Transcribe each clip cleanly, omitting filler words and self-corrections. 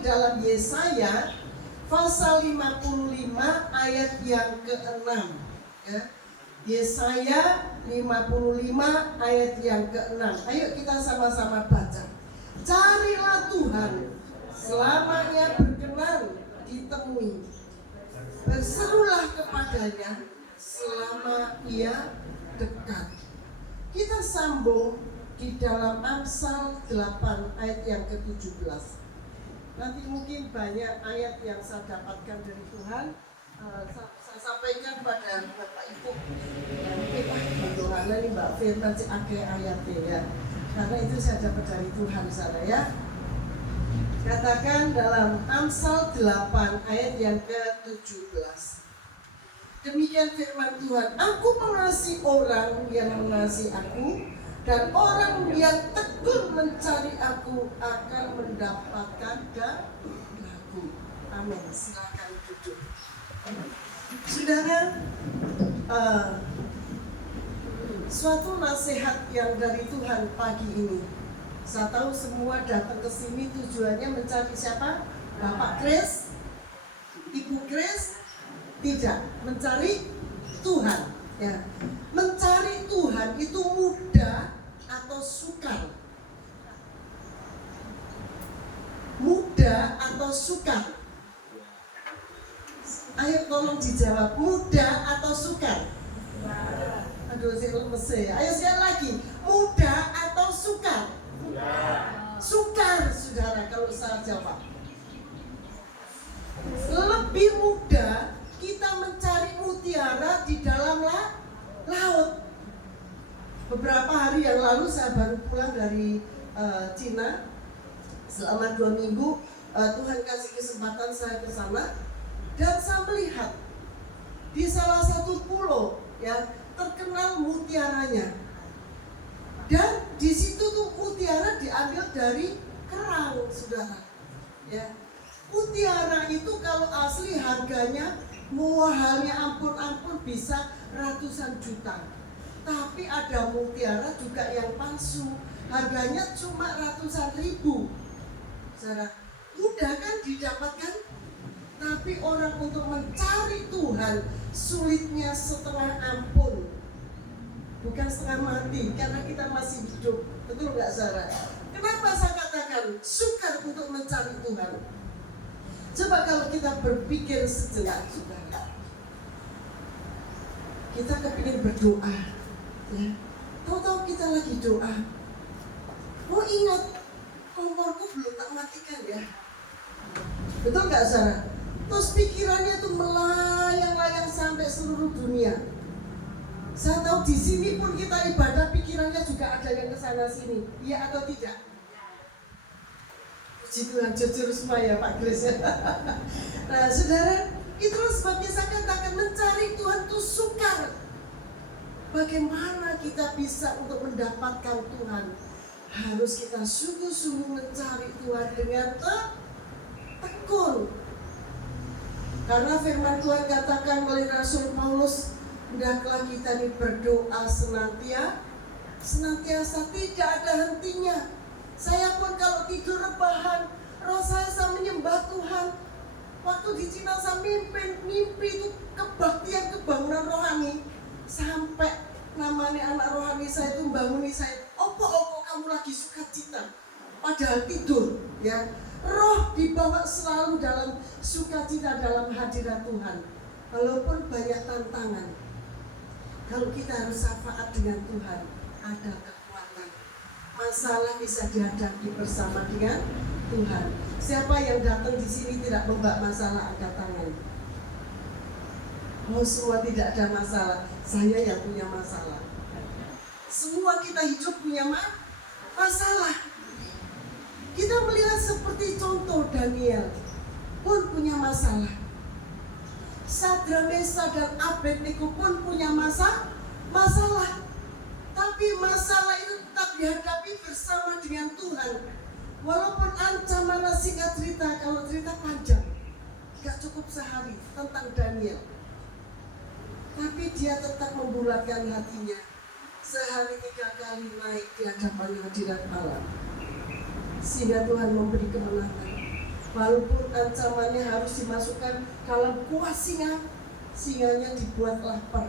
Dalam Yesaya pasal 55 ayat yang ke-6 ya. Yesaya 55 ayat yang ke-6. Ayo kita sama-sama baca. Carilah Tuhan selama Ia berkenan ditemui. Berserulah kepadanya selama Ia dekat. Kita sambung di dalam Amsal 8 ayat yang ke-17. Nanti mungkin banyak ayat yang saya dapatkan dari Tuhan. Saya sampaikan pada Bapak Ibu. Mungkin Tuhan ini Mbak Firman si ake ayatnya ya. Karena itu saya dapat dari Tuhan sana ya. Katakan dalam Amsal 8 ayat yang ke-17. Demikian firman Tuhan, aku mengasihi orang yang mengasihi aku, dan orang yang tekun mencari aku akan mendapatkan daku. Amin. Silakan duduk. Saudara, suatu nasihat yang dari Tuhan pagi ini. Saya tahu semua datang ke sini tujuannya mencari siapa? Bapak Kris, Ibu Kris? Tidak, mencari Tuhan. Ya. Mencari Tuhan itu mudah atau sukar? Mudah atau sukar? Ayo tolong dijawab, mudah atau sukar? Aduh, saya lemes ya. Ayo sekali lagi, mudah atau sukar? Sukar, saudara, kalau saya jawab. Lebih mudah kita mencari mutiara di dalam laut. Beberapa hari yang lalu saya baru pulang dari Cina. Selama 2 minggu Tuhan kasih kesempatan saya ke sana, dan saya melihat di salah satu pulau yang terkenal mutiaranya. Dan di situ tuh mutiara diambil dari kerang, saudara. Ya. Mutiara itu kalau asli harganya mahalnya ampun-ampun bisa ratusan juta. Tapi ada mutiara juga yang palsu, harganya cuma ratusan ribu. Saudara, mudah kan didapatkan? Tapi orang untuk mencari Tuhan sulitnya setengah ampun. Bukan setengah mati, karena kita masih hidup. Betul nggak, saudara? Kenapa saya katakan sukar untuk mencari Tuhan? Coba kalau kita berpikir sejenak, saudara. Kita kepingin berdoa, ya. Tahu-tahu kita lagi doa. Oh ingat, komporku belum tak matikan ya. Betul nggak, saudara? Terus pikirannya tuh melayang-layang sampai seluruh dunia. Saya tahu di sini pun kita ibadah, pikirannya juga ada yang kesana sini. Iya atau tidak? Puji Tuhan, jujur semua ya Pak Kris. Nah saudara, itulah sebabnya saya katakan mencari Tuhan itu sukar. Bagaimana kita bisa untuk mendapatkan Tuhan? Harus kita sungguh-sungguh mencari Tuhan dengan tekun. Karena firman Tuhan katakan oleh Rasul Paulus, hendaklah kita ini berdoa senantiasa tidak ada hentinya. Saya pun kalau tidur rebahan, roh saya menyembah Tuhan. Waktu di Cina saya mimpi itu kebaktian kebangunan rohani. Sampai namanya anak rohani saya itu membanguni saya. Opo kamu lagi sukacita, padahal tidur ya. Roh dibawa selalu dalam sukacita dalam hadirat Tuhan. Walaupun banyak tantangan, kalau kita harus syafaat dengan Tuhan, ada kekuatan. Masalah bisa dihadapi bersama dengan Tuhan. Siapa yang datang di sini tidak membawa masalah, angkat tangan. Oh, semua tidak ada masalah. Saya yang punya masalah. Semua kita hidup punya masalah. Kita melihat seperti contoh Daniel pun punya masalah. Sadra, Mesha, dan Abednego pun punya masalah. Tapi masalah itu tetap dihadapi bersama dengan Tuhan. Walaupun ancaman singkat cerita, kalau cerita panjang, gak cukup sehari tentang Daniel. Tapi dia tetap membulatkan hatinya. Sehari 3 kali naik di hadapan hadirat Allah. Sehingga Tuhan memberi kemenangan. Walaupun ancamannya harus dimasukkan dalam kuah singa, singanya dibuat lapar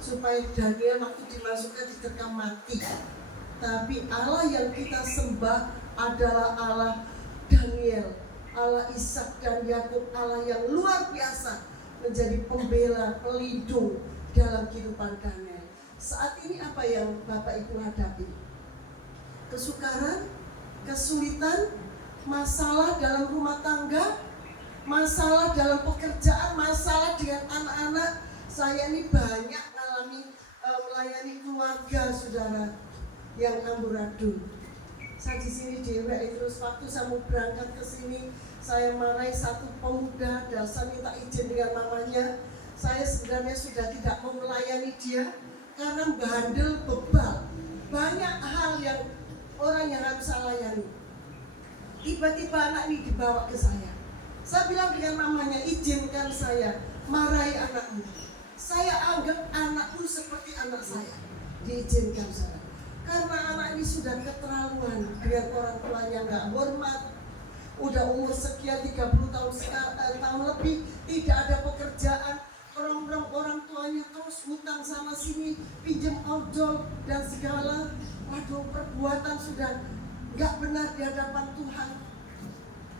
supaya Daniel waktu dimasukkan diterkam mati. Tapi Allah yang kita sembah adalah Allah Daniel, Allah Ishak dan Yakub, Allah yang luar biasa, menjadi pembela, pelindung dalam kehidupan Daniel. Saat ini apa yang Bapak Ibu hadapi? Kesukaran, kesulitan, masalah dalam rumah tangga, masalah dalam pekerjaan, masalah dengan anak-anak. Saya ini banyak melayani keluarga saudara yang amburadul. Saya di sini di WI terus waktu saya mau berangkat ke sini, saya marahi satu pemuda dan saya minta izin dengan mamanya. Saya sebenarnya sudah tidak mau melayani dia karena bandel, bebal, banyak hal yang orang yang harus saya layani. Tiba-tiba anak ini dibawa ke saya. Saya bilang dengan mamanya, izinkan saya marahi anakmu. Saya anggap anakmu seperti anak saya. Diizinkan saya. Karena anak ini sudah keterlaluan dengan orang tuanya nggak hormat. Udah umur sekian 30 tahun lebih, tidak ada pekerjaan. Orang tuanya terus hutang sana sini, pinjam ojol dan segala. Waduh, perbuatan sudah nggak benar di hadapan Tuhan.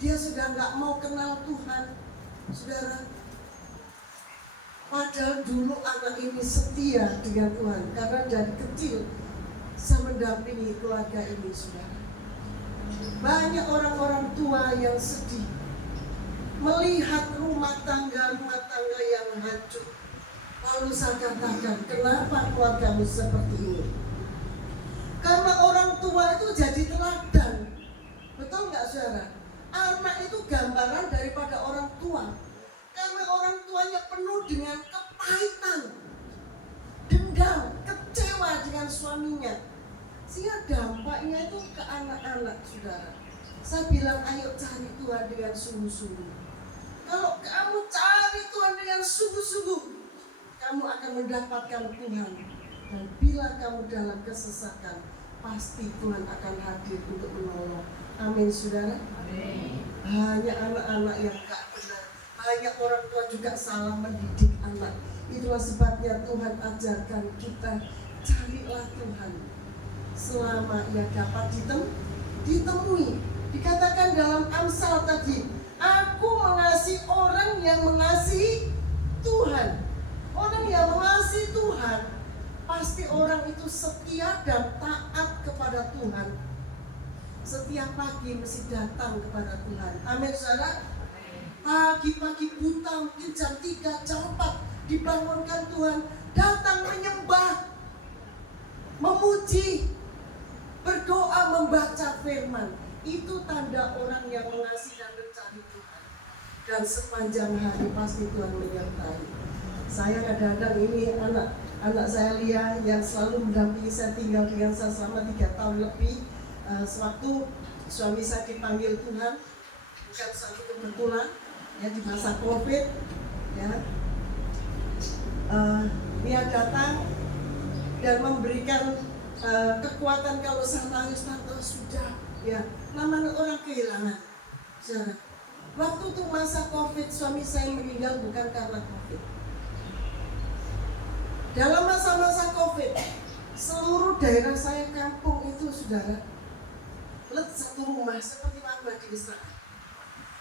Dia sudah nggak mau kenal Tuhan, saudara. Padahal dulu anak ini setia dengan Tuhan, karena dari kecil saya mendampingi keluarga ini, saudara. Banyak orang-orang tua yang sedih melihat rumah tangga yang hancur. Lalu saya katakan, kenapa keluargamu seperti ini? Karena orang tua itu jadi teladan. Betul nggak saudara? Anak itu gambaran daripada orang tua. Karena orang tuanya penuh dengan kepahitan, dendam, kecewa dengan suaminya. Sehingga dampaknya itu ke anak-anak saudara. Saya bilang ayo cari Tuhan dengan sungguh-sungguh. Kalau kamu cari Tuhan dengan sungguh-sungguh, kamu akan mendapatkan Tuhan. Dan bila kamu dalam kesesakan, pasti Tuhan akan hadir untuk menolong. Amin saudara. Amin. Banyak anak-anak yang gak benar, banyak orang tua juga salah mendidik anak. Itulah sebabnya Tuhan ajarkan kita, carilah Tuhan selama ia dapat ditemui. Dikatakan dalam Amsal tadi, aku mengasihi orang yang mengasihi Tuhan. Orang yang mengasihi Tuhan, pasti orang itu setia dan taat kepada Tuhan. Setiap pagi mesti datang kepada Tuhan. Amin saudara. Pagi-pagi buta mungkin jam 3, jam 4 dibangunkan Tuhan, datang menyembah, memuji, berdoa, membaca firman. Itu tanda orang yang mengasihi dan mencari Tuhan. Dan sepanjang hari pasti Tuhan menyertai. Saya kadang-kadang ini anak saya Lia yang selalu mendampingi saya, tinggal dengan saya selama 3 tahun lebih. Sewaktu suami saya dipanggil Tuhan, bukan satu kebetulan, ya di masa COVID, ya, dia datang dan memberikan kekuatan. Kalau saya nangis, tante sudah, ya, namanya orang kehilangan. Saudara, waktu itu masa COVID, suami saya meninggal bukan karena COVID. Dalam masa-masa COVID, seluruh daerah saya kampung itu saudara, satu rumah seperti apa di Israel.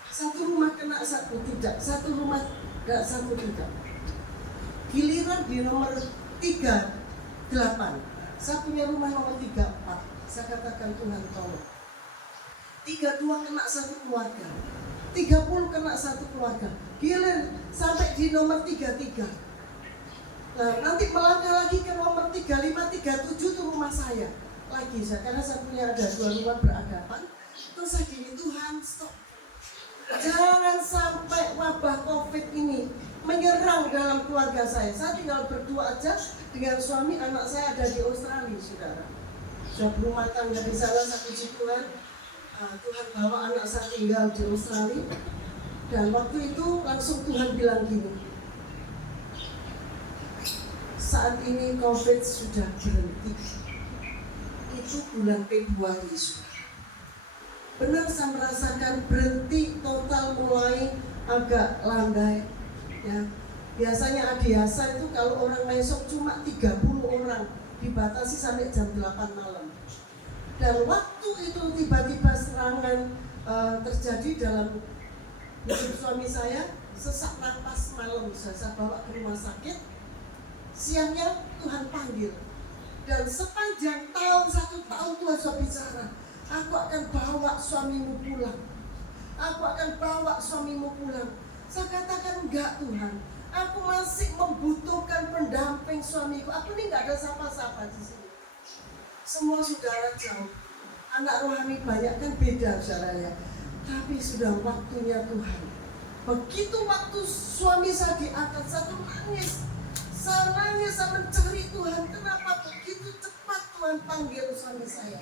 Satu rumah kena, satu tidak. Satu rumah tidak, satu tidak. Giliran di nomor 38, saya punya rumah nomor 34. Saya katakan Tuhan tolong. 32 kena satu keluarga, 30 kena satu keluarga. Giliran sampai di nomor 33. Nah, nanti melangkah lagi ke nomor 35, 37 itu rumah saya. Lagi saya, karena saya punya ada 2 rumah berhadapan. Terus saya gini, Tuhan stop, jangan sampai wabah COVID ini menyerang dalam keluarga saya. Saya tinggal berdua aja dengan suami, anak saya ada di Australia saudara. Sudah berumah tangga di sana, saya puji Tuhan. Tuhan bawa anak saya tinggal di Australia. Dan waktu itu langsung Tuhan bilang gini, saat ini COVID sudah berhenti. Itu bulan Februari, saudara. benar saya merasakan berhenti total, mulai agak landai ya. Biasanya Adiasa itu kalau orang mesok cuma 30 orang, dibatasi sampai jam 8 malam. Dan waktu itu tiba-tiba serangan terjadi dalam hidup suami saya, sesak napas malam, saya bawa ke rumah sakit. Siangnya Tuhan panggil, dan sepanjang tahun, 1 tahun Tuhan sudah bicara, aku akan bawa suamimu pulang, aku akan bawa suamimu pulang. Saya katakan enggak Tuhan, aku masih membutuhkan pendamping suamiku. Aku ini nggak ada siapa-siapa di sini. Semua saudara jauh, anak rohani banyak kan beda saudara ya. Tapi sudah waktunya Tuhan. Begitu waktu suami saya diangkat, saya nangis. Saya nangis, saya mencari Tuhan. Kenapa begitu cepat Tuhan panggil suami saya?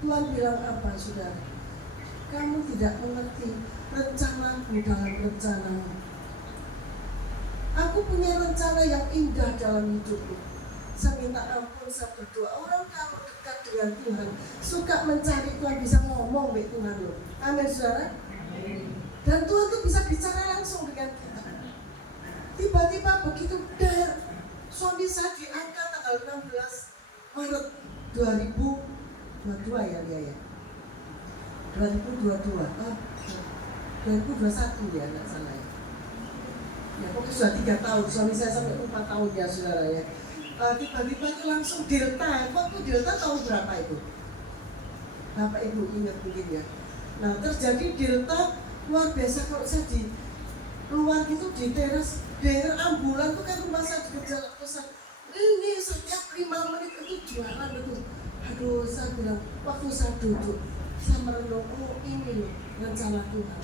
Tuhan bilang apa saudara? Kamu tidak mengerti rencanaku dalam rencanamu. Aku punya rencana yang indah dalam hidupku. Saya minta ampun, saya berdoa. Orang kalau dekat dengan Tuhan, suka mencari Tuhan, bisa ngomong dengan Tuhan loh. Amin saudara. Dan Tuhan tuh bisa bicara langsung dengan kita. Tiba-tiba begitu suami saya diangkat tanggal 16 Maret 2022 ya dia ya. 2022, 2021 ya, nggak salah ya. Ya pokoknya sudah 3 tahun, suami saya sampai 4 tahun ya saudara ya. Tiba-tiba itu langsung Delta. Waktu Delta tahun berapa itu? Bapak Ibu ingat mungkin ya. Nah terjadi Delta luar biasa. Kalau saya di luar gitu di teras daerah ambulan tuh kan rumah saya di jalan kosan. Ini setiap 5 menit itu jualan itu. Aduh saya bilang, waktu saya duduk, saya merenung, oh ini loh rencana Tuhan.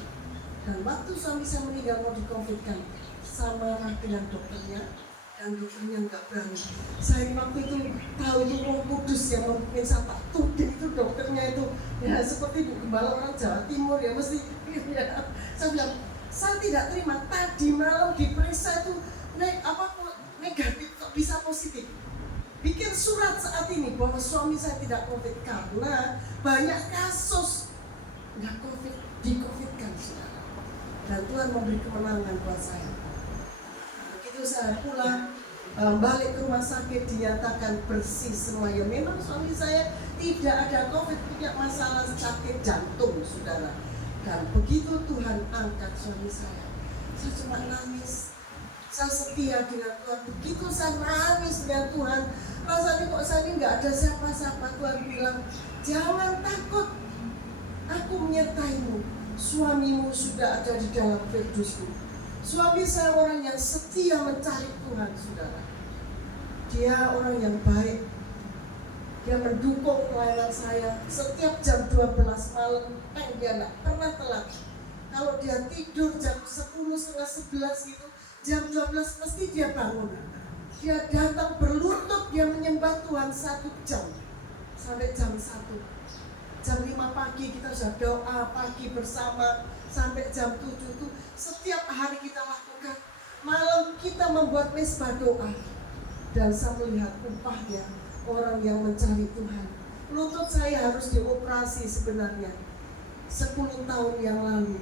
Dan waktu suami saya meninggal mau di-COVID-kan, saya marah dengan dokternya, dan dokternya nggak berani. Saya waktu itu tahu itu Roh Kudus yang memimpin saya, tak tuding itu dokternya itu ya seperti gembala orang Jawa Timur ya mesti ya. Saya bilang, saya tidak terima. Tadi malam diperiksa itu negatif, kok bisa positif. Bikin surat saat ini bahwa suami saya tidak COVID karena banyak kasus nggak COVID, di-COVID-kan saudara. Dan Tuhan memberi kemenangan buat saya. Begitu saya pulang, balik ke rumah sakit, dinyatakan bersih semuanya. Memang suami saya tidak ada COVID, punya masalah sakit jantung saudara. Dan begitu Tuhan angkat suami saya cuma nangis. Saya setia dengan Tuhan. Begitu saya nangis dengan Tuhan, rasanya kok saya ini nggak ada siapa-siapa. Tuhan bilang, jangan takut, aku menyertaimu. Suamimu sudah ada di dalam firdusku. Suami saya orang yang setia mencari Tuhan saudara. Dia orang yang baik. Dia mendukung pelayanan saya. Setiap jam 12 malam dia nggak pernah telat. Kalau dia tidur jam 10, setengah 11 gitu, jam 12 pasti dia bangun. Dia datang berlutut, dia menyembah Tuhan 1 jam sampai jam 1. Jam 5 pagi kita sudah doa pagi bersama sampai jam 7 itu setiap hari kita lakukan. Malam kita membuat mesbah doa. Dan saya melihat upahnya orang yang mencari Tuhan. Lutut saya harus dioperasi sebenarnya 10 tahun yang lalu.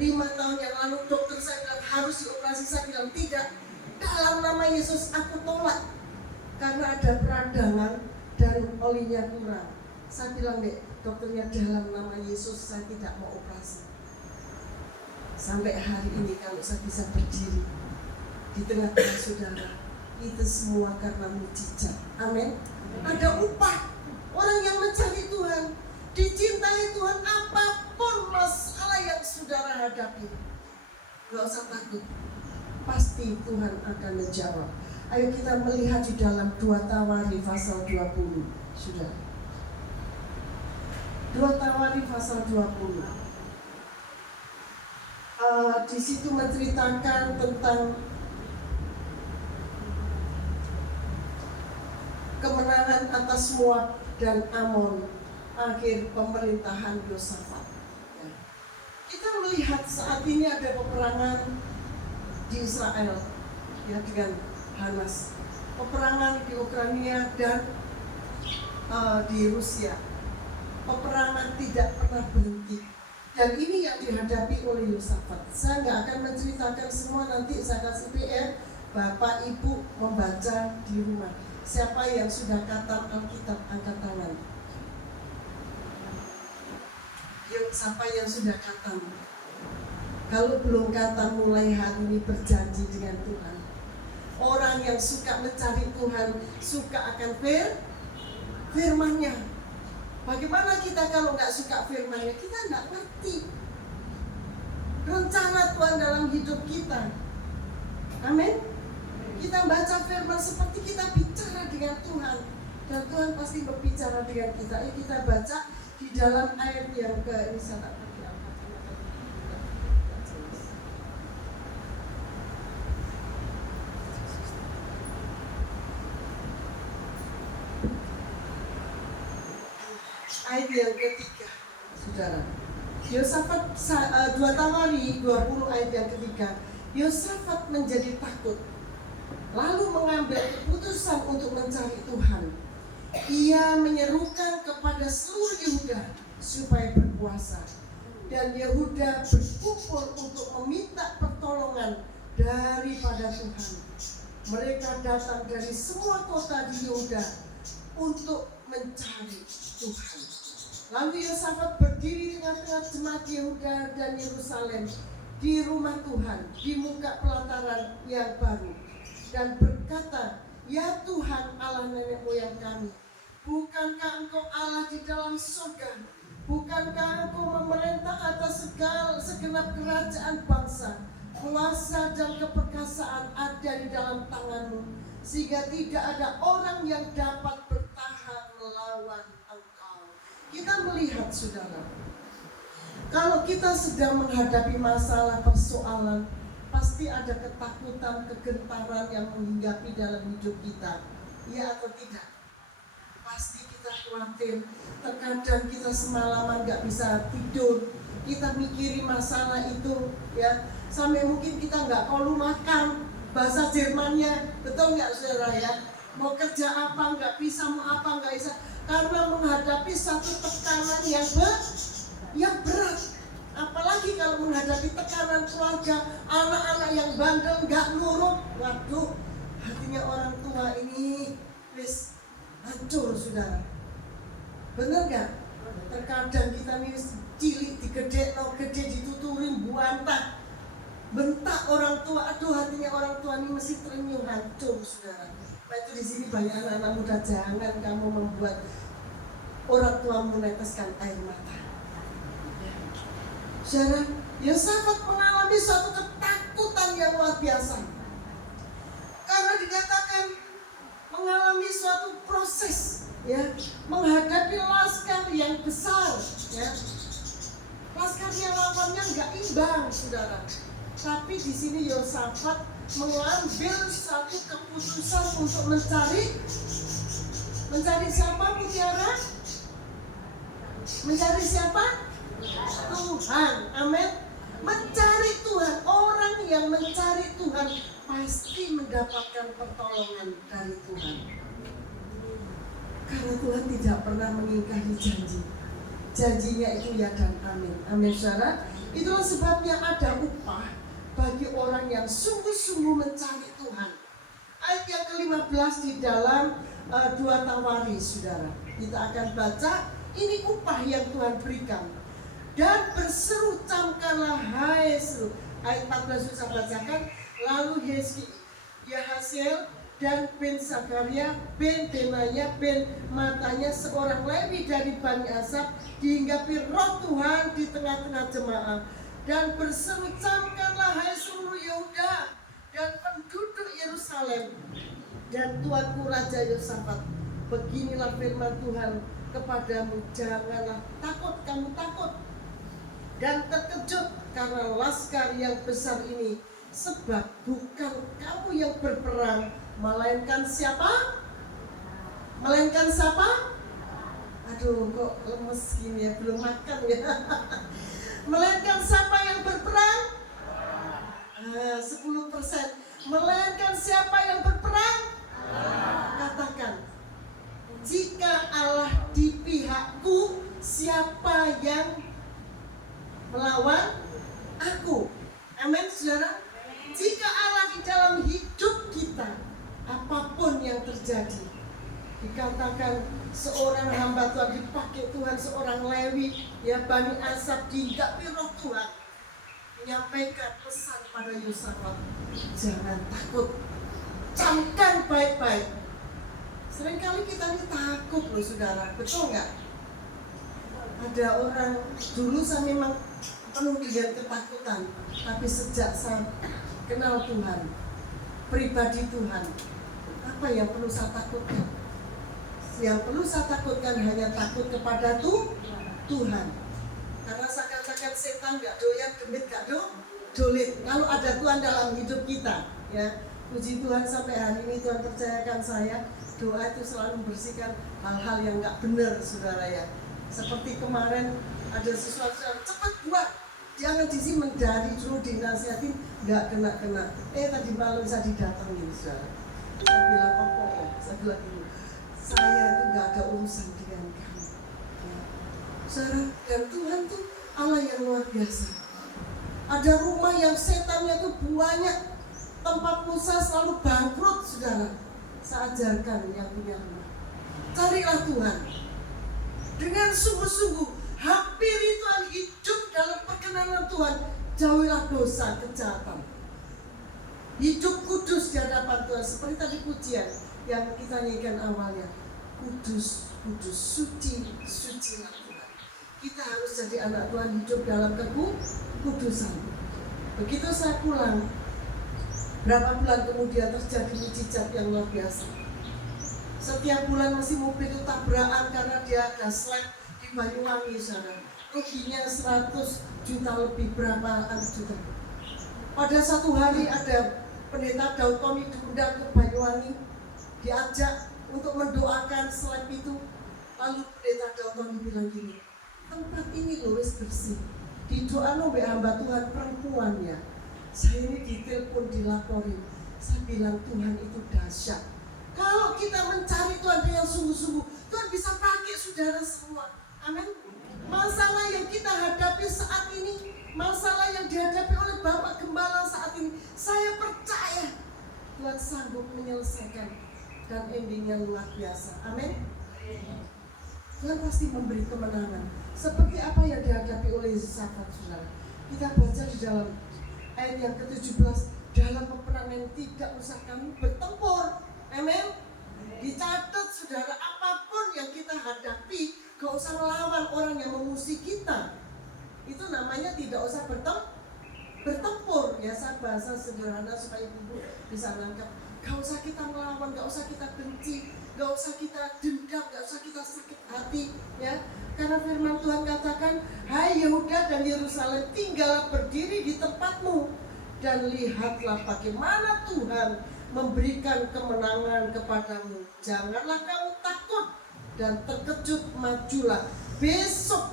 5 tahun yang lalu dokter saya bilang harus dioperasi. Saya bilang tidak, dalam nama Yesus aku tolak. Karena ada peradangan dan olinya kurang. Saya bilang deh, dokternya dalam nama Yesus saya tidak mau operasi. Sampai hari ini kalau saya bisa berdiri di tengah-tengah saudara, itu semua karena mujizat. Amin. Ada upah. Orang yang mencari Tuhan, dicintai Tuhan, apapun masalah yang saudara hadapi, gak usah takut, pasti Tuhan akan menjawab. Ayo kita melihat di dalam 2 Tawari pasal 20. Sudah 2 Tawari pasal 20. Di situ menceritakan tentang kemenangan atas Moab dan Amon, akhir pemerintahan Yosafat. Kita melihat saat ini ada peperangan di Israel ya, dengan Hamas, peperangan di Ukraina dan di Rusia. Peperangan tidak pernah berhenti. Dan ini yang dihadapi oleh Yosafat. Saya nggak akan menceritakan semua, nanti saya kasih PR, Bapak Ibu membaca di rumah. Siapa yang sudah khatam Alkitab, angkat tangan. Yuk, siapa yang sudah khatam? Kalau belum khatam, mulai hari ini berjanji dengan Tuhan. Orang yang suka mencari Tuhan, suka akan firman-Nya. Bagaimana kita kalau nggak suka firman-Nya? Kita nggak ngerti rencana Tuhan dalam hidup kita. Amin. Kita baca firman seperti kita bicara dengan Tuhan, dan Tuhan pasti berbicara dengan kita. Ayo kita baca di dalam ayat yang ke ini sana. Ayat yang ketiga, saudara. Yosafat 2 Tawari 20 ayat yang ketiga. Yosafat menjadi takut, lalu mengambil keputusan untuk mencari Tuhan. Ia menyerukan kepada seluruh Yehuda supaya berpuasa, dan Yehuda berkumpul untuk meminta pertolongan daripada Tuhan. Mereka datang dari semua kota di Yehuda untuk mencari Tuhan. Lalu Yosafat berdiri di tengah-tengah jemaat Yehuda dan Yerusalem di rumah Tuhan, di muka pelataran yang baru, dan berkata, "Ya Tuhan Allah nenek moyang kami, bukankah Engkau Allah di dalam surga? Bukankah Engkau memerintah atas segenap kerajaan bangsa? Kuasa dan keperkasaan ada di dalam tangan-Mu, sehingga tidak ada orang yang dapat bertahan melawan Engkau." Kita melihat, saudara, kalau kita sedang menghadapi masalah persoalan, pasti ada ketakutan, kegentaran yang menghinggapi dalam hidup kita. Iya atau tidak? Pasti kita khawatir. Terkadang kita semalaman gak bisa tidur, kita mikirin masalah itu, ya, sampai mungkin kita gak perlu makan. Bahasa Jermannya, betul gak saudara ya? Mau kerja apa, gak bisa, mau apa, gak bisa. Karena menghadapi satu tekanan yang berat. Apalagi kalau menghadapi tekanan keluarga, anak-anak yang bandel gak nurut. Waduh, hatinya orang tua ini wis hancur, saudara. Bener gak? Terkadang kita nih cilik digedek, gede dituturin, buantah, bentak orang tua. Aduh, hatinya orang tua ini mesti terenyuh, hancur, saudara. Nah, itu di sini banyak anak-anak muda, jangan kamu membuat orang tua meneteskan air mata. Saudara, Yosafat mengalami suatu ketakutan yang luar biasa. Karena dikatakan mengalami suatu proses, ya, menghadapi laskar yang besar, ya. Laskarnya lawannya nggak imbang, saudara. Tapi di sini Yosafat mengambil satu keputusan untuk mencari siapa, Mutiara? Mencari siapa? Tuhan. Amin. Mencari Tuhan. Orang yang mencari Tuhan pasti mendapatkan pertolongan dari Tuhan. Karena Tuhan tidak pernah mengingkari janji. Janjinya itu ya dan amin. Amin, saudara. Itulah sebabnya ada upah bagi orang yang sungguh-sungguh mencari Tuhan. Ayat yang ke-15 di dalam 2 Tawari, saudara. Kita akan baca, ini upah yang Tuhan berikan. Dan berseru camkanlah hai seru. Ayat 14 saya bacakan. Lalu Yahasiel dan Ben Zakaria, Ben Benaya, Ben Matanya, seorang Lewi dari Bani Asaf, dihinggapi roh Tuhan di tengah-tengah jemaah. Dan berseru camkanlah hai seluruh Yehuda dan penduduk Yerusalem dan tuanku Raja Yosafat, beginilah firman Tuhan kepadamu, janganlah takut, kamu takut dan terkejut karena laskar yang besar ini, sebab bukan kamu yang berperang, melainkan siapa? Melainkan siapa? Aduh, kok lemes gini ya, belum makan ya. Melainkan siapa yang berperang? 10%. Melainkan siapa yang berperang? Katakan, jika Allah di pihakku, siapa yang Amin, saudara. Jika Allah di dalam hidup kita, apapun yang terjadi, dikatakan seorang hamba Tuhan dipakai Tuhan, seorang Lewi, ya Bani Asaf dihinggapi roh Tuhan, menyampaikan pesan pada Yosafat, jangan takut, camkan baik-baik. Seringkali kita ini takut loh saudara, betul nggak? Ada orang dulu saya memang penuh dengan ketakutan, tapi sejak saya kenal Tuhan, pribadi Tuhan, apa yang perlu saya takutkan? Yang perlu saya takutkan hanya takut kepada Tuhan. Karena saya katakan setan gak doyan, demit gak dolit. Kalau ada Tuhan dalam hidup kita, ya puji Tuhan sampai hari ini Tuhan percayakan saya, doa itu selalu membersihkan hal-hal yang gak benar, saudara ya. Seperti kemarin ada sesuatu yang cepat buat, jangan disimpan dari dulu dinasihatin, gak kena-kena. Tadi malam saya didatangin, saudara. Saya bilang apa ya? Saya bilang ini, saya itu gak ada urusan dengan kamu. Saudara, dan Tuhan tuh Allah yang luar biasa. Ada rumah yang setannya tuh banyak, tempat usaha selalu bangkrut, saudara. Saya ajarkan yang punya rumah, carilah Tuhan dengan sungguh-sungguh, hampiri Tuhan, hidup dalam perkenanan Tuhan, jauhilah dosa, kejahatan, hidup kudus di hadapan Tuhan. Seperti tadi pujian yang kita nyanyikan awalnya, kudus, kudus, suci, sucilah Tuhan. Kita harus jadi anak Tuhan, hidup dalam kekudusan. Begitu saya pulang, berapa bulan kemudian terjadi mujizat yang luar biasa. Setiap bulan masih mobil itu tabrakan karena dia ada slap di Banyuwangi sana. Ruginya 100 juta lebih, berapa juta. Pada satu hari ada pendeta Daud Tommy diundang ke Banyuwangi, diajak untuk mendoakan slap itu. Lalu pendeta Daud Tommy bilang gini, tempat ini loh wis bersih, didoakan oleh hamba Tuhan perempuannya. Saya ini ditelepon, dilaporin. Saya bilang Tuhan itu dahsyat. Kalau kita mencari Tuhan dengan sungguh-sungguh, Tuhan bisa pakai saudara semua. Amin. Masalah yang kita hadapi saat ini, masalah yang dihadapi oleh Bapak Gembala saat ini, saya percaya Tuhan sanggup menyelesaikan dan endingnya luar biasa. Amin. Tuhan pasti memberi kemenangan. Seperti apa yang dihadapi oleh Yosafat, saudara. Kita baca di dalam ayat yang ke-17, dalam peperangan tidak usah kamu bertempur. Amin. Dicatat saudara, apapun yang kita hadapi, gak usah melawan orang yang memusuhi kita. Itu namanya tidak usah bertempur. Ya, saya bahasa sederhana supaya ibu bisa nangkap. Gak usah kita melawan, gak usah kita benci, gak usah kita dendam, gak usah kita sakit hati, ya. Karena firman Tuhan katakan, hai Yehuda dan Yerusalem, tinggallah berdiri di tempatmu dan lihatlah bagaimana Tuhan memberikan kemenangan kepadamu. Janganlah kamu takut dan terkejut, majulah. Besok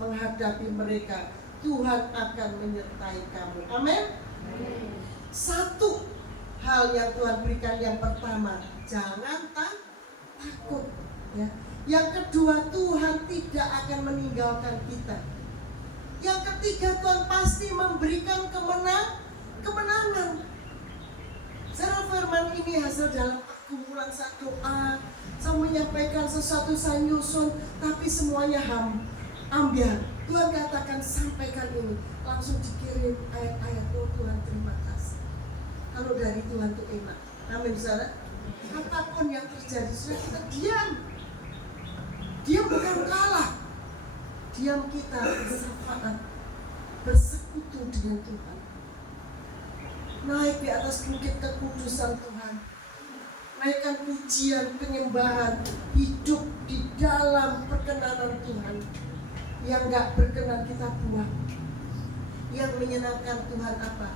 menghadapi mereka, Tuhan akan menyertai kamu. Amin. Satu hal yang Tuhan berikan, yang pertama, jangan takut. Ya. Yang kedua, Tuhan tidak akan meninggalkan kita. Yang ketiga, Tuhan pasti memberikan kemenangan. Secara firman ini hasil dalam pergumulan saya doa, saya menyampaikan sesuatu, saya nyusun, tapi semuanya ambiar. Tuhan katakan sampaikan ini, langsung dikirim ayat-ayat. Oh Tuhan, terima kasih. Kalau dari Tuhan itu enak. Amin, saudara. Apapun yang terjadi, sudah kita diam. Diam bukan kalah. Diam kita bersafaat, bersekutu dengan Tuhan. Naik di atas bukit kekudusan Tuhan. Naikkan pujian, penyembahan, hidup di dalam perkenanan Tuhan. Yang gak berkenan kita buang. Yang menyenangkan Tuhan apa?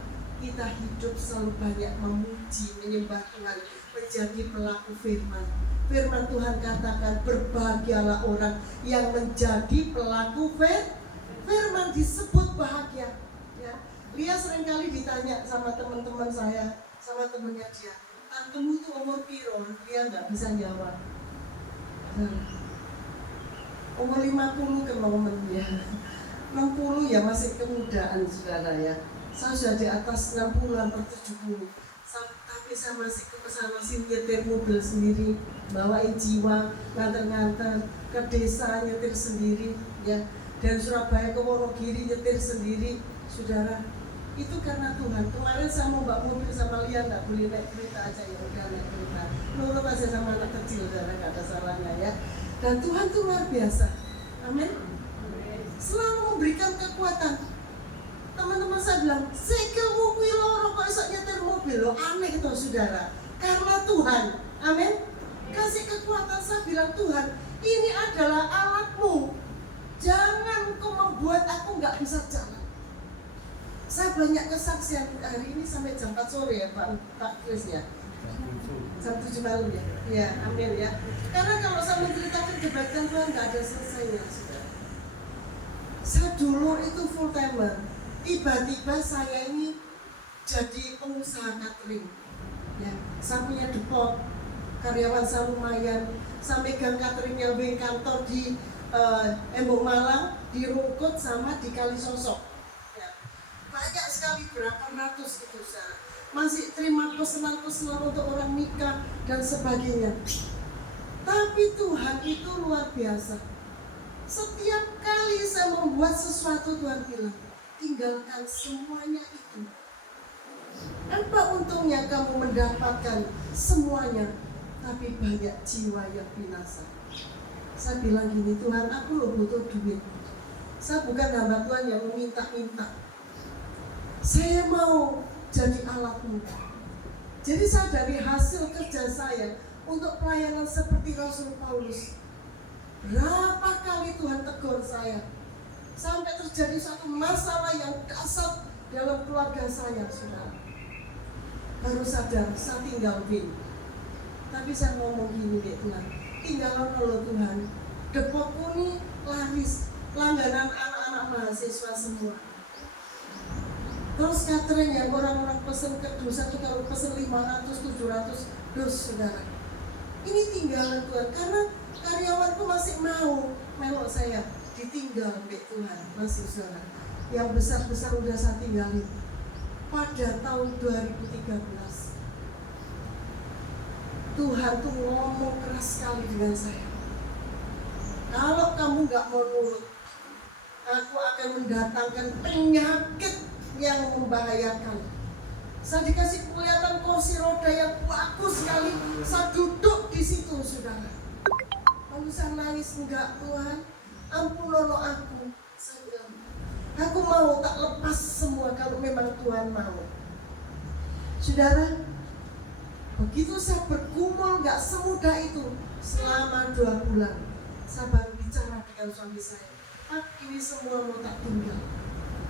Kita hidup selalu banyak memuji, menyembah Tuhan, menjadi pelaku firman. Firman Tuhan katakan, berbahagialah orang yang menjadi pelaku firman, disebut bahagia. Ya. Lia seringkali ditanya sama teman-teman saya, sama temennya dia, tantemu tuh umur piro? Dia nggak bisa jawab. Umur 50 ke momen ya, 60 ya masih kemudaan saudara ya. Saya sudah di atas 60 hampir 70. Tapi saya masih nyetir mobil sendiri, bawain jiwa, nganter-nganter ke desa, nyetir sendiri, ya. Dari Surabaya ke Wonogiri nyetir sendiri, saudara. Itu karena Tuhan. Kemarin saya mau bawa mobil sama Lian, nggak boleh naik kereta aja, ya udah naik kereta. Nurut aja sama anak kecil, saudara, nggak ada salahnya ya. Dan Tuhan tuh luar biasa. Amin. Selalu memberikan kekuatan. Teman-teman saya bilang, sikilmu kuwi loro kok iso nyetir mobil, loh aneh itu saudara. Karena Tuhan, amin. Kasih kekuatan. Saya bilang, Tuhan, ini adalah alatmu. Jangan kau membuat aku nggak bisa jalan. Saya banyak kesaksian hari ini sampai jam 4 sore ya Pak Chris ya. Jam 7 malam ya. Ya, amin ya. Karena kalau saya menceritakan kebaikan Tuhan nggak ada selesainya, saudara. Saya dulu itu full timer. Tiba-tiba saya ini jadi pengusaha catering. Ya, saya punya depot, karyawan saya lumayan. Saya megang cateringnya wing kantor di Embong Malang, di Rungkut sama di Kalisosok. Ya. Banyak sekali, berapa ratus itu saya. Masih terima pesanan-pesanan untuk orang nikah dan sebagainya. Tapi Tuhan itu luar biasa. Setiap kali saya membuat sesuatu, Tuhan bilang, tinggalkan semuanya itu. Apa untungnya kamu mendapatkan semuanya, tapi banyak jiwa yang binasa? Saya bilang gini, Tuhan, aku loh butuh duit. Saya bukan hamba Tuhan yang meminta-minta. Saya mau jadi alatmu. Jadi saya dari hasil kerja saya untuk pelayanan seperti Rasul Paulus, berapa kali Tuhan tegur saya. Sampai terjadi satu masalah yang dasar dalam keluarga saya, saudara. Baru sadar, saya tinggal bin. Tapi saya ngomong gini deh Tuhan, tinggalan lo Tuhan. Depotku ini laris, langganan anak-anak mahasiswa semua. Terus catering yang orang-orang pesen kedua, satu kalau pesen 500, 700 dus, saudara. Ini tinggalan Tuhan, karena karyawanku masih mau melok saya. Ditinggal oleh Tuhan, masih saudara. Yang besar-besar udah saya tinggalin. Pada tahun 2013 Tuhan tuh ngomong keras sekali dengan saya. Kalau kamu gak mau nurut, aku akan mendatangkan penyakit yang membahayakan. Saya dikasih kelihatan kursi roda yang bagus sekali. Saya duduk di situ, saudara. Lalu saya nangis, enggak Tuhan, ampunono aku. Saya bilang, aku mau tak lepas semua kalau memang Tuhan mau. Saudara, begitu saya bergumul gak semudah itu. Selama 2 bulan saya baru bicara dengan suami saya, ini semua mau tak tinggal.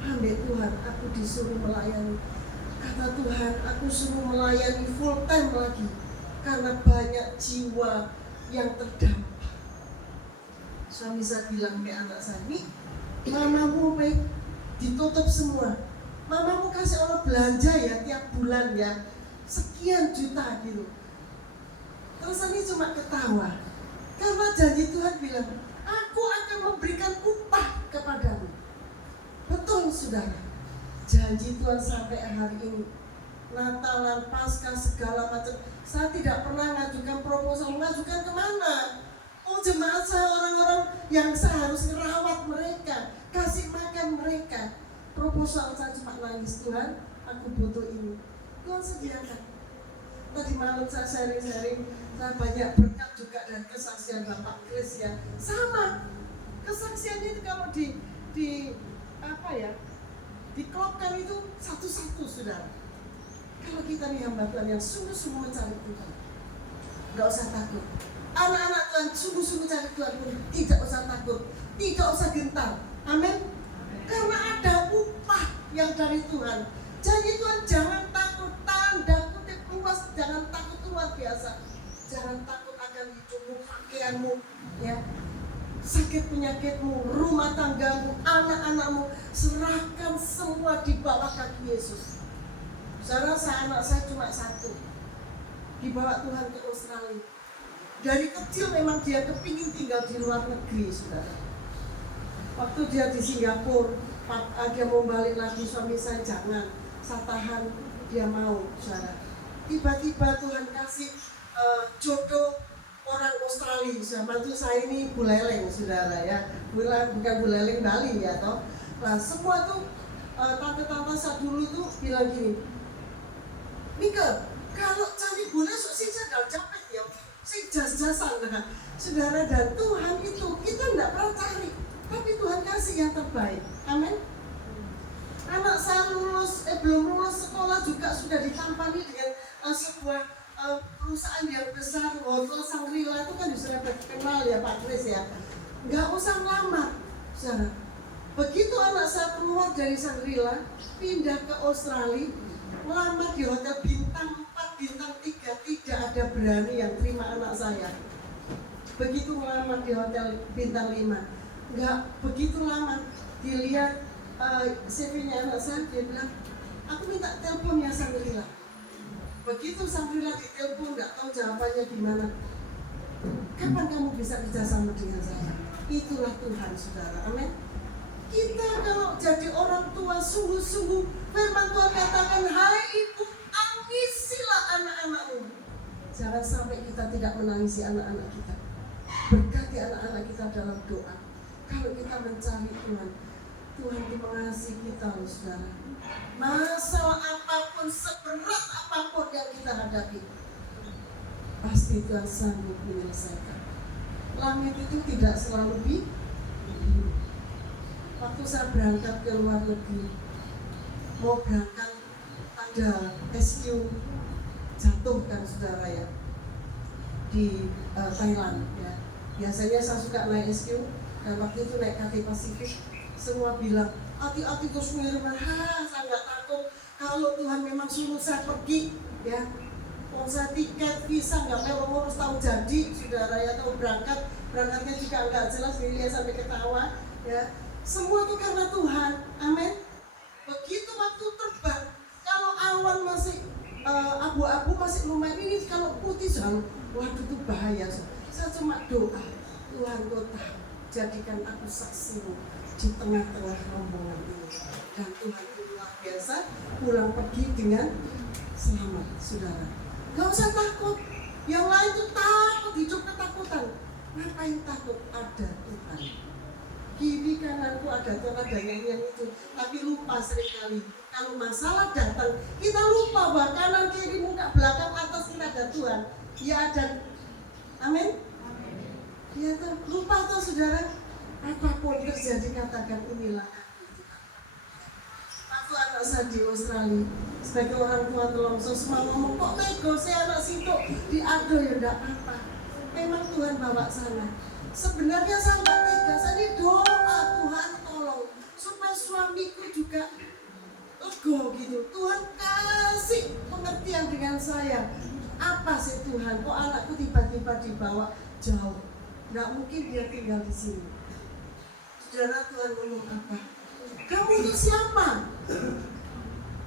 Ambil Tuhan, aku disuruh melayani. Kata Tuhan, aku suruh melayani full time lagi, karena banyak jiwa yang terdampak. Suami saya bilang ke anak saya, nih mamamu baik ditutup semua. Mamamu kasih Allah belanja ya tiap bulan ya, sekian juta gitu. Terus ini cuma ketawa, karena janji Tuhan bilang, aku akan memberikan upah kepadamu. Betul saudara, janji Tuhan sampai hari ini. Natalan, Paskah, segala macam. Saya tidak pernah ngajukan proposal. Ngajukan kemana? Oh, jemaat saya, orang-orang yang saya harus merawat mereka, kasih makan mereka. Proposal saya cuma nangis, Tuhan, aku butuh ini. Tuhan sediakan. Tadi malam saya sharing-sharing, saya banyak berkat juga dari kesaksian Bapak Chris ya. Sama, kesaksiannya itu kalau diklopkan itu satu-satu, saudara. Kalau kita nih hamba Tuhan yang sungguh-sungguh mencari Tuhan, gak usah takut. Anak-anak Tuhan sungguh-sungguh cari Tuhan pun tidak usah takut, tidak usah gentar. Amin. Karena ada upah yang dari Tuhan. Jadi Tuhan jangan takut, tanda kutip luas, jangan takut luar biasa. Jangan takut akan hidupmu, pakaianmu, ya, sakit penyakitmu, rumah tanggamu, anak-anakmu, serahkan semua di bawah kaki Yesus. Saya rasa anak saya cuma satu, dibawa Tuhan ke Australia. Dari kecil memang dia kepingin tinggal di luar negeri, saudara. Waktu dia di Singapura, dia mau balik lagi, suami saya jangan, saya tahan, dia mau, saudara. Tiba-tiba Tuhan kasih jodoh orang Australia, mantu saya ini buleleng, saudara ya, bukan buleleng Bali ya toh. Nah semua tuh tante-tante saya dulu tuh bilang gini, Mika, kalau cari bule sih jangan capek ya, sih jas-jasan nah. Saudara, dan Tuhan itu kita tidak pernah cari, tapi Tuhan kasih yang terbaik. Amin. Anak saya belum lulus sekolah juga sudah ditampani dengan sebuah perusahaan yang besar, Hotel Shangri-La itu kan sudah terkenal ya Pak Kris ya. Nggak usah lama, saudara. Begitu anak saya keluar dari Shangri-La, pindah ke Australia, melamar di hotel bintang 4, bintang 3, tidak ada berani yang terima anak saya. Begitu melamar di hotel bintang 5, nggak begitu lama dilihat CV-nya anak saya, dia bilang, aku minta teleponnya Shangri-La. Begitu Shangri-La ditelepon, nggak tahu jawabannya gimana. Kapan kamu bisa kerjasama dengan saya? Itulah Tuhan, saudara. Amin. Kita kalau jadi orang tua sungguh-sungguh, firman Tuhan katakan, hai ibu, tangisilah anak-anakmu. Jangan sampai kita tidak menangisi anak-anak kita. Berkati anak-anak kita dalam doa. Kalau kita mencari Tuhan, Tuhan itu mengasihi kita loh saudara. Masalah apapun, seberat apapun yang kita hadapi, pasti Tuhan sanggup menyelesaikan. Langit itu tidak selalu biru. Waktu saya berangkat ke luar negeri, mau berangkat ada SQ jatuh kan saudara ya, di Thailand ya. Biasanya saya suka naik SQ, dan waktu itu naik KT Pasifik, semua bilang hati-hati terus mengiriman, saya nggak takut kalau Tuhan memang suruh saya pergi ya. Kalau saya tiket, visa nggak melurus tahu jadi saudara ya, tahu berangkatnya juga nggak jelas, Lilia sampai ketawa ya. Semua itu karena Tuhan, amin. Begitu waktu terbang, kalau awan masih abu-abu masih lumayan, ini kalau putih jangan, waduh itu bahaya. Saya cuma doa, Tuhan kau tahu, jadikan aku saksimu di tengah-tengah rombongan ini. Dan Tuhan itu luar biasa, pulang pergi dengan selamat, saudara. Gak usah takut, yang lain itu takut, hidup ketakutan. Ngapain takut? Ada Tuhan. Kiri kananku ada Tuhan, ada nyanyian itu. Tapi lupa seringkali, kalau masalah datang, kita lupa bahwa kanan, kiri, muka, belakang, atas kita ada Tuhan. Ya ada, amin. Ya tuh, lupa tuh saudara. Apapun terjadi katakan inilah aku. Aku anak saya di Australia, sebagai orang tua telongso, semua ngomong kok nego saya anak situ diado ya enggak apa-apa. Memang Tuhan bawa sana. Sebenarnya saya enggak tega, saya ini doa Tuhan tolong supaya suamiku juga lega gitu. Tuhan kasih pengertian dengan saya. Apa sih Tuhan? Kok anakku tiba-tiba dibawa jauh? Enggak mungkin dia tinggal di sini. Saudara, Tuhan ngomong apa? Kamu itu siapa?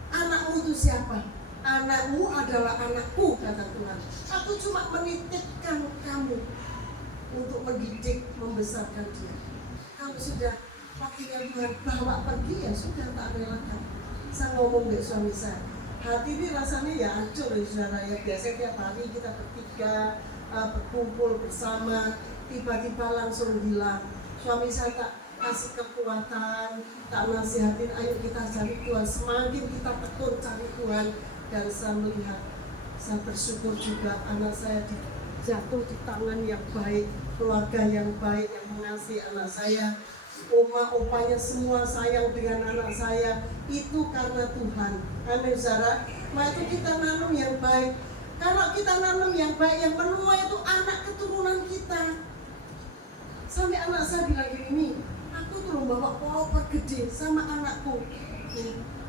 Anakmu itu siapa? Anakmu adalah anakku, kata Tuhan. Aku cuma menitipkan kamu untuk mendidik, membesarkan dia. Kamu sudah waktunya Tuhan bawa pergi, ya sudah tak relakan. Saya ngomong ke suami saya, hati ini rasanya ya hancur ya saudara ya. Biasanya tiap hari kita bertiga berkumpul bersama, tiba-tiba langsung hilang. Suami saya tak kasih kekuatan, tak nasihatin, ayo kita cari Tuhan. Semakin kita tekun cari Tuhan, dan saya melihat, saya bersyukur juga anak saya jatuh di tangan yang baik, keluarga yang baik yang mengasihi anak saya. Oma opanya semua sayang dengan anak saya, itu karena Tuhan. Amin saudara. Maka itu kita nanam yang baik. Kalau kita nanam yang baik, yang menuai itu anak keturunan kita. Sampai anak saya bilang gini, aku tuh bawa koper gede sama anakku.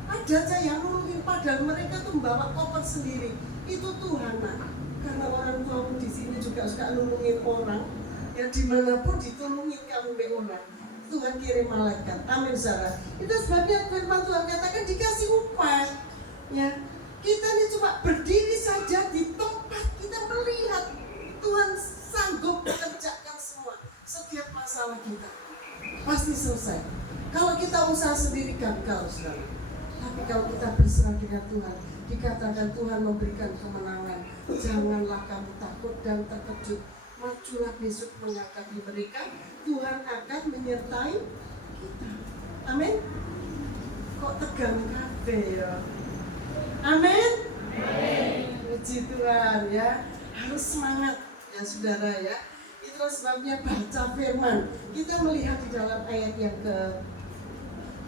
Ada aja yang nurungin, padahal mereka tuh membawa koper sendiri. Itu Tuhan, nak. Karena orang tuamu di sini juga suka nurungin orang, yang dimanapun ditolongin kamu be orang. Tuhan kirim malaikat. Amin saudara. Itu sebabnya firman Tuhan katakan dikasih upah. Ya, kita ini cuma berdiri saja di tempat, kita melihat Tuhan sanggup mengerjakan semua. Setiap masalah kita pasti selesai. Kalau kita usaha sendiri berserah dengan Tuhan. Dikatakan Tuhan memberikan kemenangan. Janganlah kamu takut dan terkejut. Majulah besok menghadapi mereka. Tuhan akan menyertai kita. Amin. Kok tegang kabeh ya? Amin. Puji Tuhan ya. Harus semangat ya saudara ya. Itulah sebabnya baca firman. Kita melihat di dalam ayat yang ke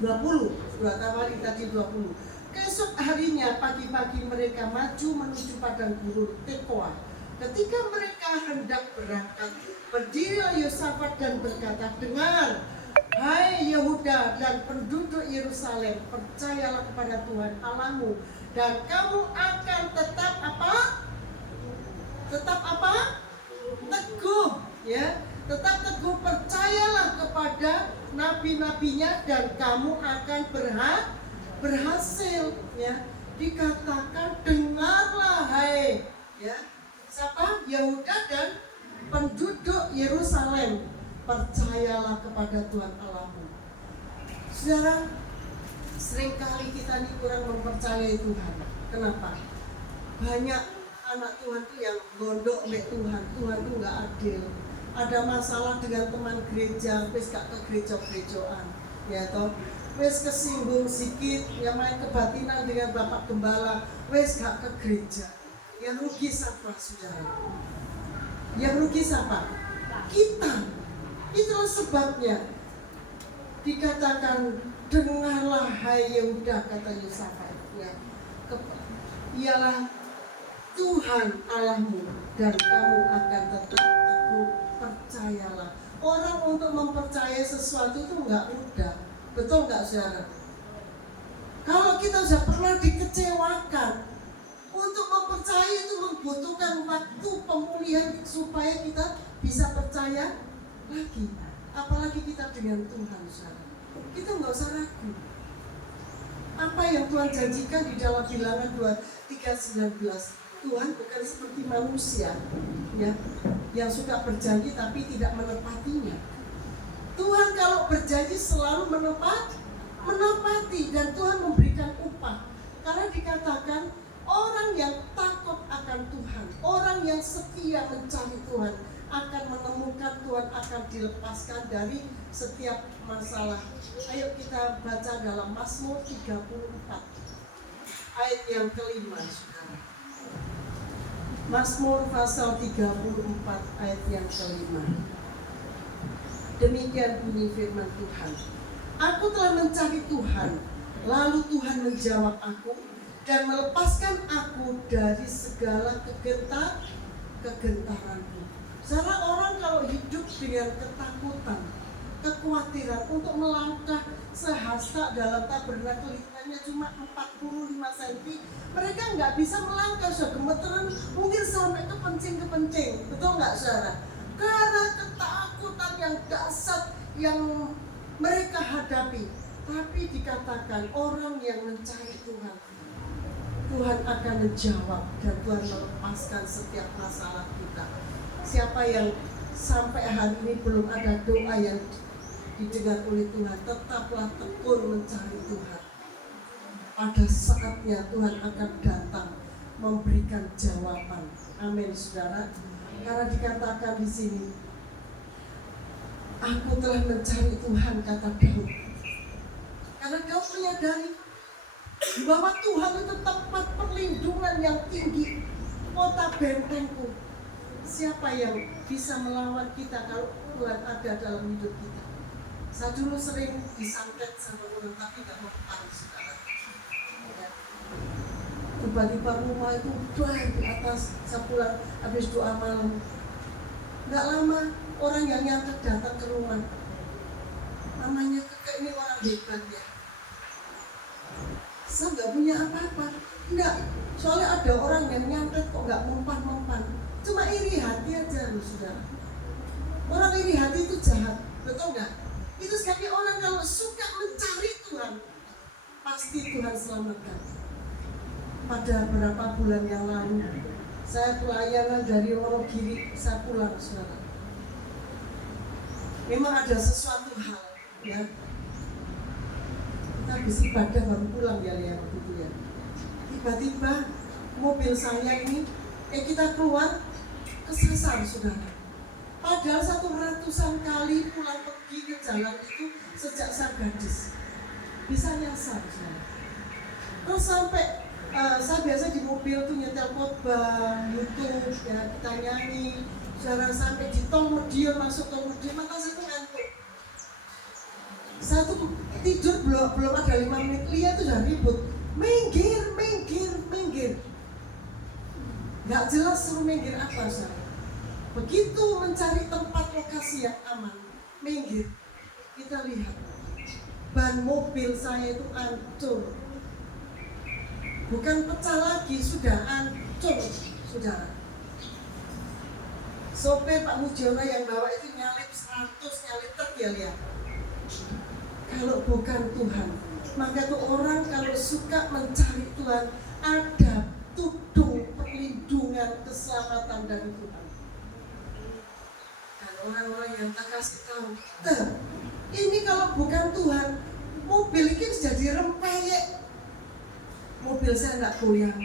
20, surat awal tadi 20. Keesok harinya pagi-pagi mereka maju menuju padang gurun Tekoa. Ketika mereka hendak berangkat, berdirilah Yosafat dan berkata, dengar, hai Yehuda dan penduduk Yerusalem, percayalah kepada Tuhan Allahmu, dan kamu akan tetap apa? Tetap apa? Teguh, ya. Tetap teguh, percayalah kepada nabi-nabinya dan kamu akan berhasil, ya. Dikatakan dengarlah hai, ya. Siapa? Yehuda dan penduduk Yerusalem, percayalah kepada Tuhan Allahmu. Saudara, seringkali kita ini kurang mempercayai Tuhan. Kenapa? Banyak anak Tuhan itu yang gondok oleh Tuhan. Tuhan itu nggak adil. Ada masalah dengan teman gereja, wis gak ke gereja-gerejaan, ya toh. Wis kesinggung sikit, yang main kebatinan dengan Bapak Gembala, wis gak ke gereja. Yang rugi siapa, saudara? Yang rugi siapa? Kita. Itulah sebabnya dikatakan dengarlah hai Yehuda, kata Yosafat, ya. Ialah Tuhan Allahmu dan kamu akan tetap teguh, percayalah. Orang untuk mempercayai sesuatu itu enggak mudah. Betul enggak saudara? Kalau kita sudah pernah dikecewakan, untuk mempercayai itu membutuhkan waktu pemulihan supaya kita bisa percaya lagi. Apalagi kita dengan Tuhan saudara. Kita enggak usah ragu. Apa yang Tuhan janjikan di dalam Bilangan 23:19, Tuhan bukan seperti manusia, ya, yang suka berjanji tapi tidak menepatinya. Tuhan kalau berjanji selalu menepati, dan Tuhan memberikan upah. Karena dikatakan orang yang takut akan Tuhan, orang yang setia mencari Tuhan akan menemukan Tuhan, akan dilepaskan dari setiap masalah. Ayo kita baca dalam Mazmur 34 ayat yang kelima, saudara. Mazmur pasal 34 ayat yang kelima. Demikian bunyi firman Tuhan. Aku telah mencari Tuhan, lalu Tuhan menjawab aku dan melepaskan aku dari segala kegentaranku. Saudara, orang kalau hidup dengan ketakutan, kekhawatiran untuk melangkah sehasta dalam tabernakel hanya cuma 45 cm, mereka nggak bisa melangkah, sudah gemeteran, mungkin sampai kepencing. Betul nggak saudara? Karena ketakutan yang dahsyat yang mereka hadapi. Tapi dikatakan orang yang mencari Tuhan, Tuhan akan menjawab dan Tuhan melepaskan setiap masalah kita. Siapa yang sampai hari ini belum ada doa yang didengar oleh Tuhan, tetaplah tekun mencari Tuhan. Pada saatnya Tuhan akan datang memberikan jawaban. Amin, saudara. Karena dikatakan di sini, aku telah mencari Tuhan, kata Daud. Karena Daud menyadari bahwa Tuhan itu tempat perlindungan yang tinggi, kota bentengku. Siapa yang bisa melawan kita kalau Tuhan ada dalam hidup kita? Saya dulu sering disantet sama orang tapi gak mau kepala, saudara. Tiba-tiba rumah itu doang di atas, saya pulang habis doa malam. Gak lama orang yang nyantet datang ke rumah. Namanya kakek ini orang hebat ya. Saya gak punya apa-apa. Enggak, soalnya ada orang yang nyantet kok gak mempan-mempan. Cuma iri hati aja loh, saudara. Orang iri hati itu jahat, betul gak? Itu sekali orang kalau suka mencari Tuhan, pasti Tuhan selamatkan. Pada beberapa bulan yang lalu, saya pelayanan dari Wonogiri, saya pulang, saudara. Memang ada sesuatu hal, ya. Kita habis ibadah baru pulang ya, lihat gitu ya. tiba-tiba mobil saya ini, kita keluar kesasar saudara. Padahal 100-an kali pulang pergi ke jalan itu sejak saya gadis. Bisa nyasar saudara. Terus sampai saya biasa di mobil tuh nyetel khotbah, YouTube, ya kita nyanyi. Saudara sampai di tol Medion, masuk tol Medion, maka saya tuh ngantuk. Saya tuh tidur belum ada 5 menit, Lia tuh udah ribut. Minggir. Gak jelas suruh minggir apa saudara. Begitu mencari tempat lokasi yang aman, minggir. Kita lihat ban mobil saya itu hancur. Bukan pecah lagi, sudah hancur, saudara. Sopir Pak Mujiono yang bawa itu nyalip 100, nyalip truk ya lihat. Kalau bukan Tuhan, maka tuh orang kalau suka mencari Tuhan, ada tudung perlindungan keselamatan dari Tuhan. Dan orang-orang yang tak kasih tahu, ini kalau bukan Tuhan, mobil ini jadi rempeyek. Mobil saya enggak goyang,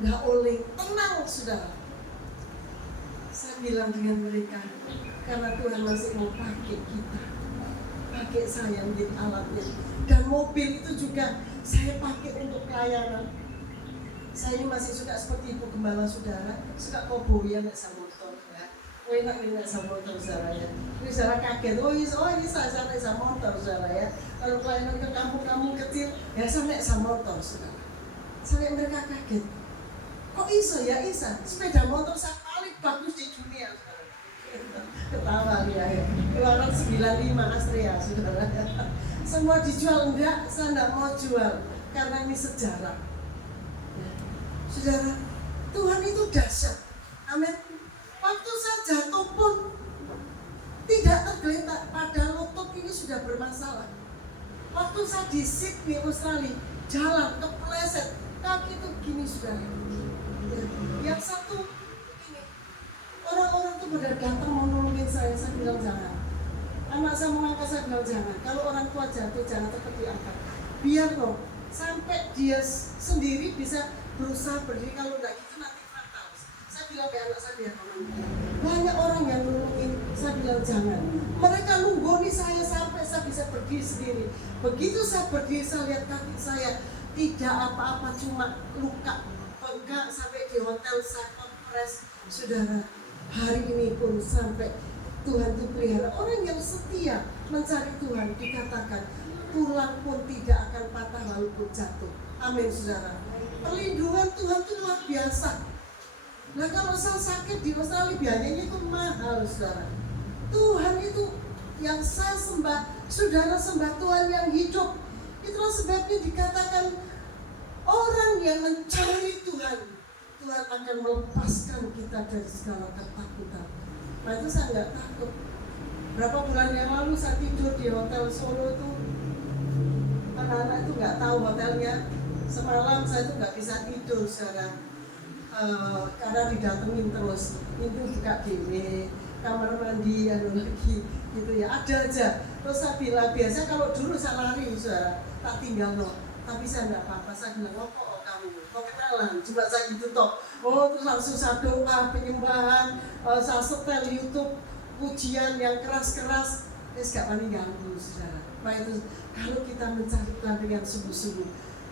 enggak oleng, tenang saudara. Saya bilang dengan mereka, karena Tuhan masih mau pakai kita, pakai saya menjadi alatnya. Dan mobil itu juga saya pakai untuk pelayanan. Saya ini masih suka seperti ibu gembala saudara, suka koboyan naik sama motor ya. Enak naik sama motor saudara ya. Ini saudara kaget, ini saya naik sama motor saudara ya. Kalau pelayanan ke kampung-kampung kecil, ya saya naik sama motor saudara. Sampai mereka kaget, kok iso ya Isa, sepeda motor saya paling bagus di dunia saudara. Ketawa dia ya, keluaran 95 Astrea saudara. Semua dijual, enggak, saya enggak mau jual, karena ini sejarah. Saudara, Tuhan itu dahsyat. Amin. Waktu saya jatuh pun tidak tergeletak, padahal lutut ini sudah bermasalah. Waktu saya di Sydney, Australia, jalan kepleset, kaki itu gini saudara. Yang satu ini, orang-orang tuh pada datang mau nolongin saya bilang jangan. Anak saya mau angkat, saya bilang jangan. Kalau orang tua jatuh, jangan tetap diangkat. Biar loh, sampai dia sendiri bisa berusaha berdiri, kalau enggak gitu nanti fatal. Saya bilang ke anak saya biar banyak orang yang nolongin, saya bilang jangan. Mereka nunggoni saya sampai saya bisa berdiri sendiri. Begitu saya berdiri, saya lihat kaki saya tidak apa-apa, cuma luka bengkak. Sampai di hotel saya kompres. Saudara, hari ini pun sampai Tuhan itu pelihara orang yang setia mencari Tuhan, dikatakan tulang pun tidak akan patah walaupun jatuh. Amin saudara. Perlindungan Tuhan itu luar biasa. Nah kalau saya sakit di Australia biayanya itu mahal saudara. Tuhan itu yang saya sembah, saudara sembah Tuhan yang hidup. Itulah sebabnya dikatakan orang yang mencari Tuhan, Tuhan akan melepaskan kita dari segala ketakutan. Nah itu saya nggak takut. Berapa bulan yang lalu saya tidur di hotel Solo itu, anak-anak itu nggak tahu hotelnya. Semalam saya tuh nggak bisa tidur saudara, karena didatengin terus. Itu buka DW, kamar mandi, lagi gitu ya, ada aja. Terus saya bilang biasa kalau dulu saya lari saudara, tak tinggal loh. Tapi saya nggak apa-apa, saya bilang kok kamu mau kenalan, cuma saya gitu toh. Oh terus langsung saya doa penyembahan, saya setel YouTube pujian yang keras-keras, terus gak paling ganggu saudara. Nah itu kalau kita mencari Tuhan dengan sungguh-sungguh,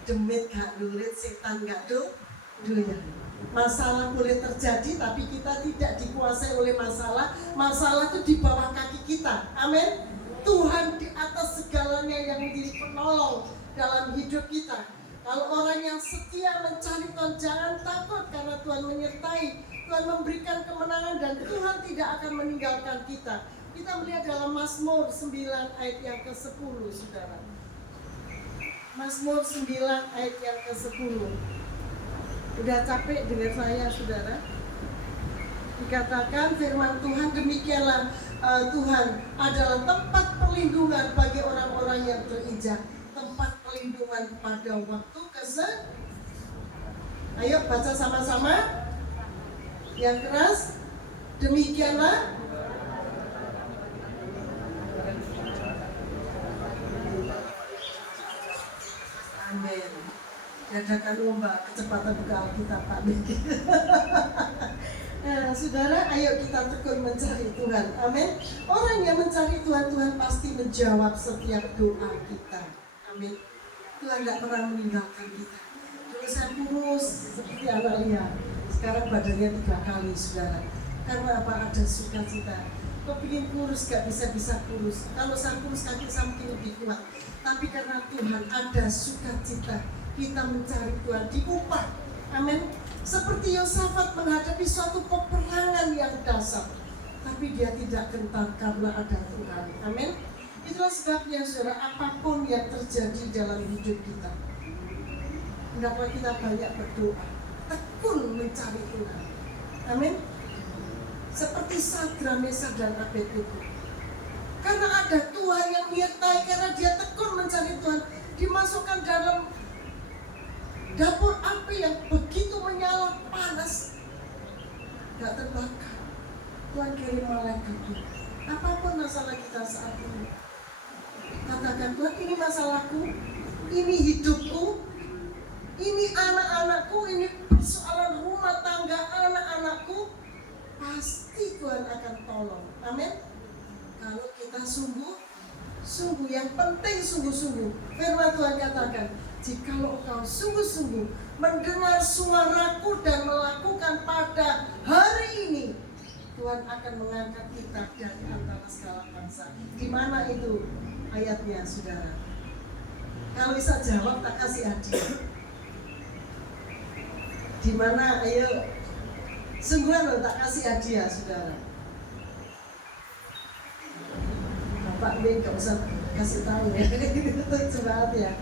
demit gak dulit, setan gak doyan. Masalah boleh terjadi, tapi kita tidak dikuasai oleh masalah. Masalah itu di bawah kaki kita. Amin. Tuhan di atas segalanya yang menjadi penolong dalam hidup kita. Kalau orang yang setia mencari Tuhan, jangan takut karena Tuhan menyertai. Tuhan memberikan kemenangan dan Tuhan tidak akan meninggalkan kita. Kita melihat dalam Mazmur 9 ayat yang ke-10 saudara. Mazmur 9 ayat yang ke-10. Udah capek dengar saya saudara? Dikatakan firman Tuhan demikianlah, Tuhan adalah tempat perlindungan bagi orang-orang yang berinjak, tempat perlindungan pada waktu kesesakan. Ayo baca sama-sama yang keras. Demikianlah amin. Adakan lomba kecepatan buka Alkitab Pak Begi. Nah, saudara, ayo kita tekun mencari Tuhan. Amin. Orang yang mencari Tuhan, Tuhan pasti menjawab setiap doa kita. Amin. Tuhan gak pernah meninggalkan kita. Dulu saya kurus seperti anak Lia. Sekarang badannya 3 kali, saudara. Karena apa? Ada sukacita. Kok bikin kurus gak bisa kurus. Kalau saya kurus kaki saya mungkin lebih kuat. Tapi karena Tuhan ada sukacita, kita mencari Tuhan diupah. Amin. Seperti Yosafat menghadapi suatu peperangan yang dahsyat, tapi dia tidak gentar karena ada Tuhan. Amin. Itulah sebabnya saudara, apapun yang terjadi dalam hidup kita, hendaklah kita banyak berdoa, tekun mencari Tuhan. Amin. Seperti Sadrak, Mesak dan Abednego. Karena ada Tuhan yang menyertai, karena dia tekun mencari Tuhan, dimasukkan dalam dapur api yang begitu menyala panas, gak terbakar. Tuhan kirim malaikat. Apapun masalah kita saat ini, katakan, Tuhan, ini masalahku, ini hidupku, ini anak-anakku, ini persoalan rumah tangga anak-anakku. Pasti Tuhan akan tolong. Amin. Kalau kita sungguh, yang penting sungguh-sungguh. Firman Tuhan katakan, jikalau engkau sungguh-sungguh mendengar suaraku dan melakukan pada hari ini, Tuhan akan mengangkat kita dari antara segala bangsa. Di mana itu ayatnya, saudara? Kalau bisa jawab, tak kasih hadiah. Di mana? Ayo, sungguhan loh, tak kasih hadiah, saudara. Bapak B gak usah kasih tahu ya. Itu banget ya.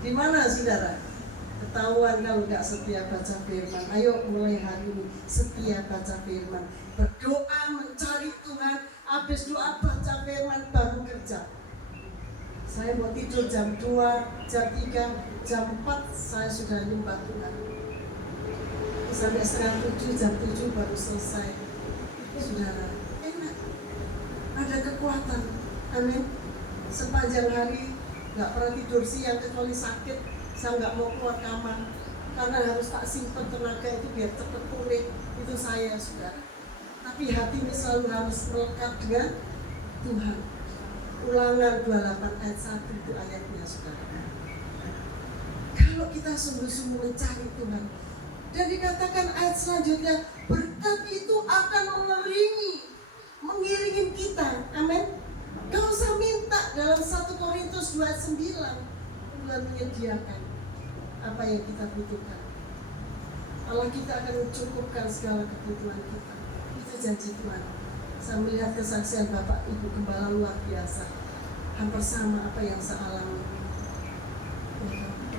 Di mana, saudara? Ketahuan kalau nggak setia baca firman. Ayo mulai hari ini setia baca firman, berdoa mencari Tuhan. Habis doa baca firman baru kerja. Saya mau tidur jam 2, jam 3, jam 4 saya sudah nyembah Tuhan. Sampai setengah 7, jam 7 baru selesai. Saudara, enak. Ada kekuatan. Amin. Sepanjang hari nggak pernah tidur siang kecuali sakit. Saya nggak mau keluar kamar karena harus tak simpan tenaga itu biar cepat pulih. Itu saya, saudara. Tapi hati ini selalu harus melekat dengan Tuhan. Ulangan 28 ayat 1 itu ayatnya, saudara. Kalau kita sungguh-sungguh mencari Tuhan, dan dikatakan ayat selanjutnya, berkat itu akan mengiringi kita. Amin. Gak usah minta. Dalam 1 Korintus 2 ayat 9, Tuhan menyediakan apa yang kita butuhkan. Allah kita akan mencukupkan segala kebutuhan kita. Itu janji Tuhan. Saya melihat kesaksian Bapak Ibu Gembala luar biasa. Hampir sama apa yang saya alami.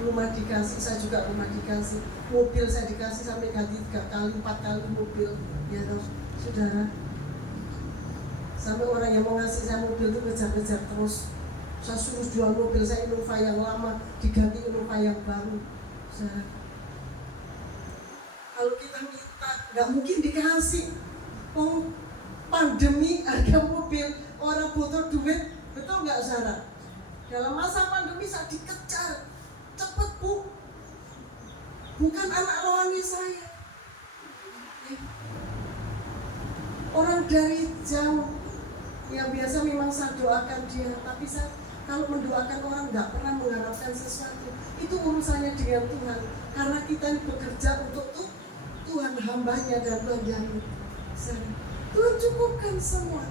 Rumah dikasih, saya juga rumah dikasih. Mobil saya dikasih sampai ganti 3 kali, 4 kali mobil. Ya toh, saudara. Sampai orang yang mau ngasih saya mobil itu kejar-kejar terus. Saya suruh jual mobil saya Innova yang lama diganti Innova yang baru. Kalau kita minta, nggak mungkin dikasih. Oh, pandemi harga mobil, orang butuh duit, betul nggak, saudara? Dalam masa pandemi saya dikejar, cepet Bu. Bukan anak rohani saya. Orang dari jauh, yang biasa memang saya doakan dia, tapi saya kalau mendoakan orang nggak pernah mengharapkan sesuatu. Itu urusannya dengan Tuhan. Karena kita bekerja untuk Tuhan, hambanya dan Tuhan. Tuhan cukupkan semua.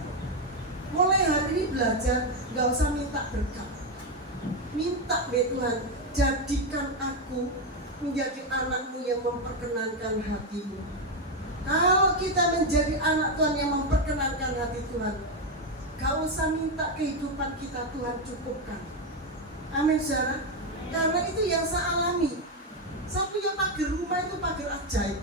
Mulai hari ini belajar, nggak usah minta berkat. Minta be Tuhan, jadikan aku menjadi anakmu yang memperkenankan hatimu. Kalau kita menjadi anak Tuhan yang memperkenankan hati Tuhan, gak usah minta kehidupan kita, Tuhan cukupkan. Amin, saudara. Karena itu yang saya alami. Saya punya pagar rumah itu pagar ajaib.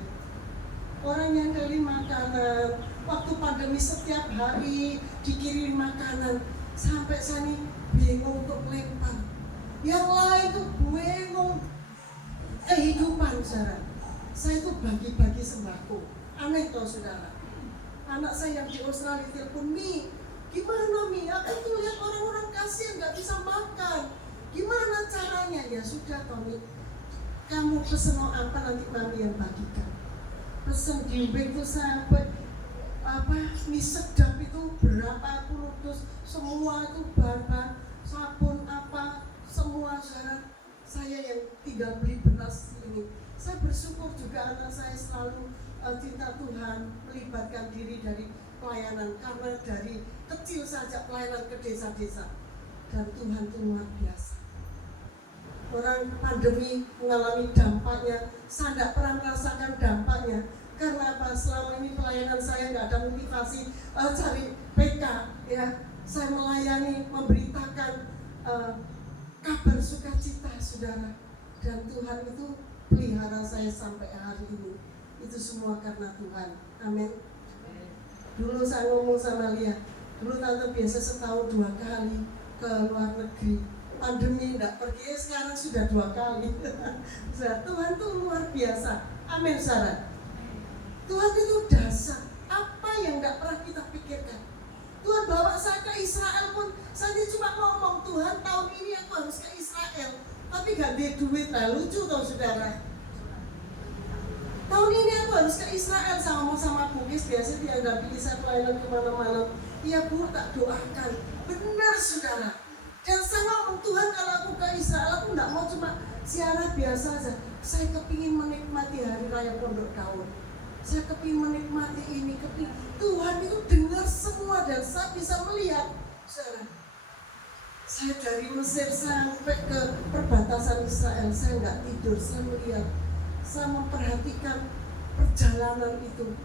Orang yang dari makanan, waktu pandemi setiap hari dikirim makanan, sampai saya ini bingung untuk melempar. Yang lain itu bingung kehidupan, saudara. Saya itu bagi-bagi sembako. Aneh toh, saudara. Anak saya yang di Australia telepon, Mi, gimana Mi? Aku tuh lihat orang-orang kasihan nggak bisa makan. Gimana caranya? Ya sudah Tommy, kamu pesen mau apa nanti mami yang bagikan. Pesen gimbing tuh sampai mie sedap itu berapa puluh dus, semua itu bahan-bahan sabun apa semua saya yang tinggal beli beras ini. Saya bersyukur juga anak saya selalu cinta Tuhan, melibatkan diri dari pelayanan, karena dari kecil saja pelayanan ke desa-desa, dan Tuhan itu luar biasa. Orang pandemi mengalami dampaknya, saya tidak pernah merasakan dampaknya. Karena apa? Selama ini pelayanan saya nggak ada motivasi cari PK, ya. Saya melayani, memberitakan kabar sukacita, saudara. Dan Tuhan itu pelihara saya sampai hari ini. Itu semua karena Tuhan. Amin. Dulu saya ngomong sama Lia, dulu tante biasa setahun 2 kali ke luar negeri. Pandemi enggak pergi, sekarang sudah 2 kali. Tuhan tuh luar biasa. Amin, saudara. Tuhan itu dasar. Apa yang enggak pernah kita pikirkan. Tuhan bawa saya ke Israel pun, saya cuma ngomong, Tuhan tahun ini aku harus ke Israel, tapi gak ada duit. Nah, lucu tau saudara. Tahun ini aku harus ke Israel, saya ngomong sama Bugis, biasanya dia nggak pilih saya pelayanan kemana-mana. Iya Bu, tak doakan. Benar saudara. Dan saya ngomong, Tuhan kalau aku ke Israel, aku nggak mau cuma ziarah biasa saja. Saya kepingin menikmati hari raya Pondok Daun. Saya kepingin menikmati ini, Tuhan itu dengar semua dan saya bisa melihat, saudara. Saya dari Mesir sampai ke perbatasan Israel, saya nggak tidur, saya melihat. Saya memperhatikan perjalanan itu.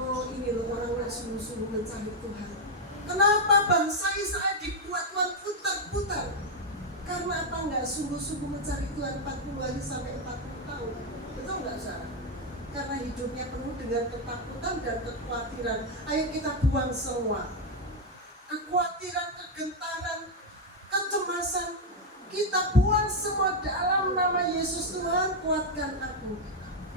Oh, ini loh orang yang sungguh-sungguh mencari Tuhan. Kenapa bangsa Israel dibuat Tuhan putar-putar? Karena apa? Enggak sungguh-sungguh mencari Tuhan 40 hari sampai 40 tahun. Betul enggak, saudara? Karena hidupnya penuh dengan ketakutan dan kekhawatiran. Ayo kita buang semua kekhawatiran, kegentaran, kecemasan. Kita buang semua dalam nama Yesus. Tuhan, kuatkan aku,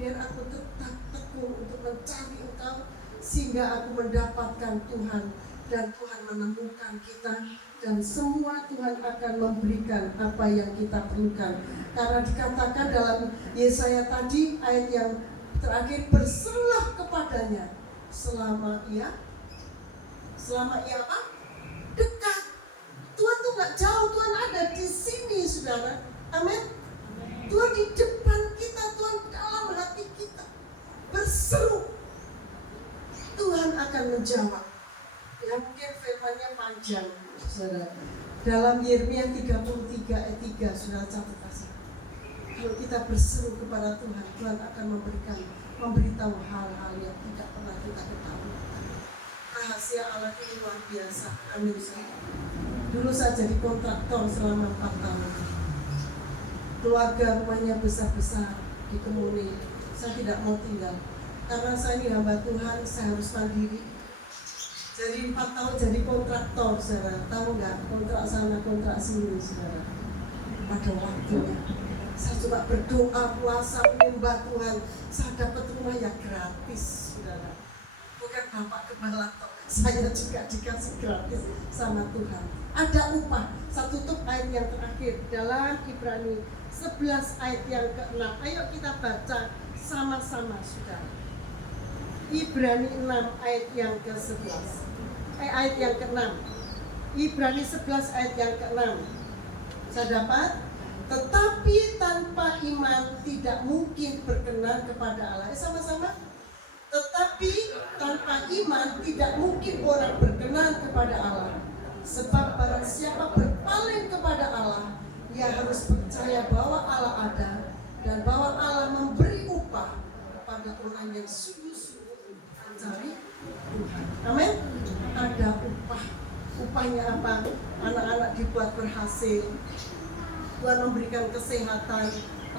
biar aku tetap tekun untuk mencari Engkau, sehingga aku mendapatkan Tuhan, dan Tuhan menemukan kita, dan semua Tuhan akan memberikan apa yang kita perlukan. Karena dikatakan dalam Yesaya tadi, ayat yang terakhir, berserulah kepadanya selama ia apa? Dekat. Tuhan tuh gak jauh, Tuhan ada di sini, saudara. Amin. Tuhan di depan kita, Tuhan dalam hati kita. Berseru, Tuhan akan menjawab. Ya mungkin firman-Nya panjang, saudara. Dalam Yeremia 33 ayat 3, saudara catat kasih. Kalau kita berseru kepada Tuhan, Tuhan akan memberitahu hal-hal yang tidak pernah kita ketahui. Rahasia Allah itu luar biasa. Amin. Dulu saya jadi kontraktor selama 4 tahun. Keluarga rumahnya besar-besar di Kemuni. Saya tidak mau tinggal. Karena saya ini hamba Tuhan, saya harus mandiri. Jadi 4 tahun jadi kontraktor, saudara. Tahu nggak? Kontrak sana, kontrak sini, saudara. Pada waktunya, saya cuma berdoa, puasa, menyembah Tuhan. Saya dapat rumah yang gratis, saudara. Bukan Bapak Gembala, saya juga dikasih gratis sama Tuhan. Ada upah. Saya tutup ayat yang terakhir dalam Ibrani 11 ayat yang ke-6. Ayo kita baca sama-sama, saudara. Ibrani 6 ayat yang ke-11. Ayat yang ke-6. Ibrani 11 ayat yang ke-6. Saya dapat. Tetapi tanpa iman tidak mungkin berkenan kepada Allah. Sama-sama. Tetapi tanpa iman tidak mungkin orang berkenan kepada Allah. Sebab barang siapa berpaling kepada Allah, ia harus percaya bahwa Allah ada dan bahwa Allah memberi upah kepada orang yang sungguh-sungguh mencari Tuhan. Amin. Ada upah. Upahnya apa? Anak-anak dibuat berhasil. Tuhan memberikan kesehatan,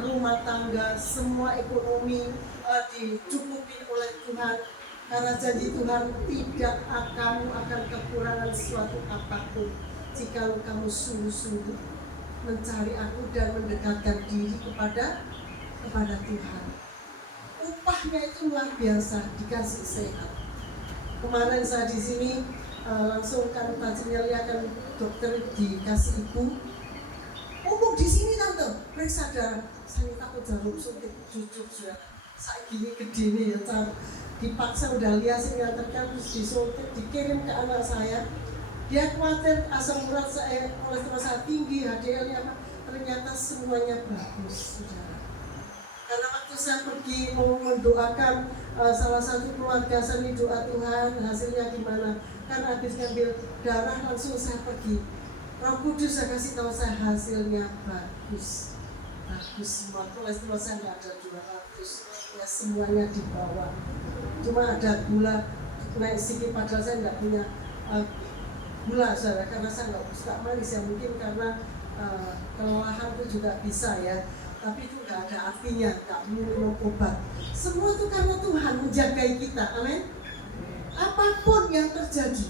rumah tangga, semua ekonomi dicukupi oleh Tuhan. Karena janji Tuhan tidak akan kekurangan sesuatu apapun jika kamu sungguh-sungguh mencari aku dan mendekatkan diri kepada Tuhan. Upahnya itu luar biasa, dikasih sehat. Kemarin saya di sini langsung kan tadinya lihat dokter dikasih ibu. Di sini kan tuh periksa darah. Saya takut jarum suntik, jujur sudah. Saya gini gede nih ya, dipaksa udah lihat sih nganterkan terus disuntik, dikirim ke anak saya. Dia khawatir asam urat saya, kolesterol saya tinggi, HDL-nya apa? Ternyata semuanya bagus, saudara. Karena waktu saya pergi mau mendoakan salah satu keluarga saya, doa Tuhan hasilnya gimana? Karena habis ngambil darah langsung saya pergi. Roh Kudus saya kasih tahu saya hasilnya bagus, bagus semua. Kolesterol saya nggak ada 200, ya semuanya di bawah. Cuma ada gula naik sedikit, padahal saya nggak punya gula, saudara, karena saya nggak suka manis ya, mungkin karena kelelahan itu juga bisa ya. Tapi itu nggak ada artinya, nggak minum obat. Semua itu karena Tuhan menjagai kita, amin. Apapun yang terjadi,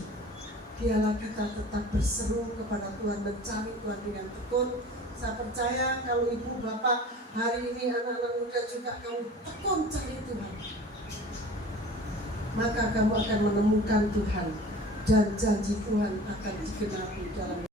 biarlah kita tetap berseru kepada Tuhan, mencari Tuhan dengan tekun. Saya percaya kalau ibu bapak hari ini, anak-anak muda juga, kamu tekun cari Tuhan, maka kamu akan menemukan Tuhan dan janji Tuhan akan digenapi dalam